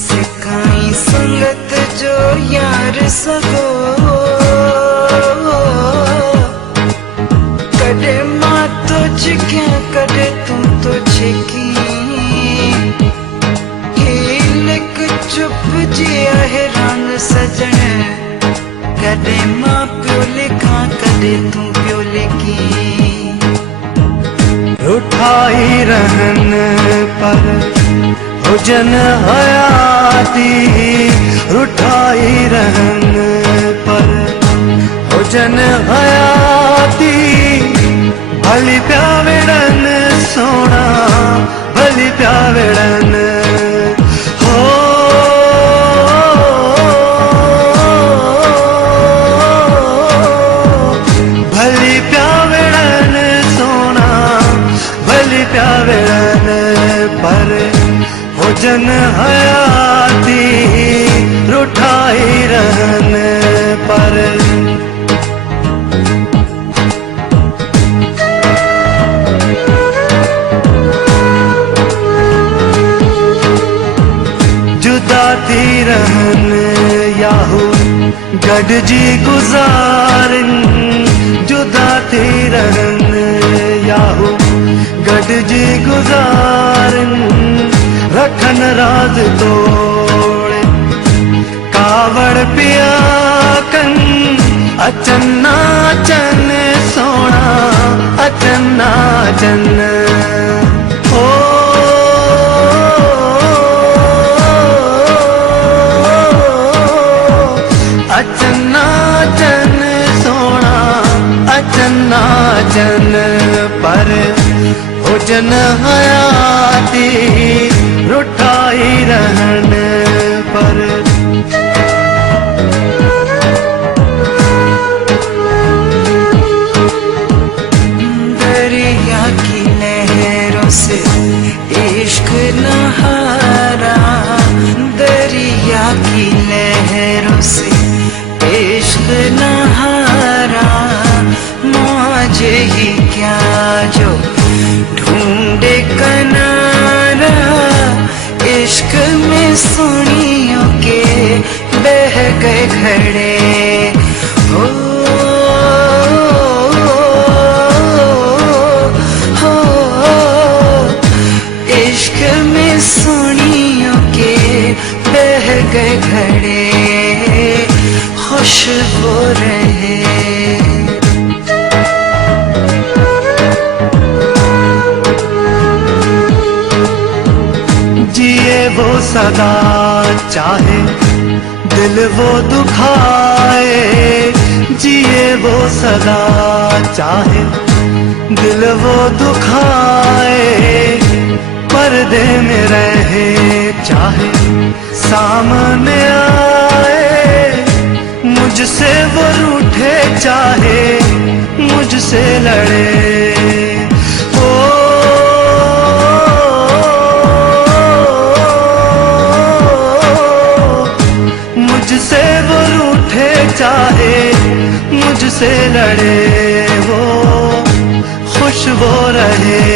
सिखाई संगत जो यार सगो कदे मां तुझ क्या कदे तू तुझ की लिख चुप जिया हैरान सजन कदे मां प्यो लिखा कदे तू प्यो लिखी रुठाई रहन पर हुजन हयाती रुठाई रहन पर हुजन हयाती भली प्यावेड़न सोना भली प्यावेड़न हो भली प्यावेड़न सोना भली प्यावेड़न पर हुजन हयाती रुठाई रहन पर जुदा थी रहन याहू गडजी गुजारन जुदा थी रहन याहू गडजी गुजारन रखन राज तोड़े कावड़ पिया कन अचन्ना चन सोना अचन्ना चन हो अचन्ना चन सोना अचन्ना चन पर हुजन हयाती रुठाई रहन पर दरिया की लहरों से इश्क नहारा दरिया की लहरों से इश्क नहारा मौज ही क्या जो ढूंढे किनारा इश्क में सोनियों के बह गए घड़े हो इश्क में सोनियों के बह गए घड़े खुश हो रहे जिए वो सदा चाहे दिल वो दुखाए जिए वो सदा चाहे दिल वो दुखाए पर्दे में रहे चाहे सामने आए मुझसे वो रूठे चाहे मुझसे लड़े मुझसे वो रूठे चाहे मुझसे लड़े वो खुश वो रहे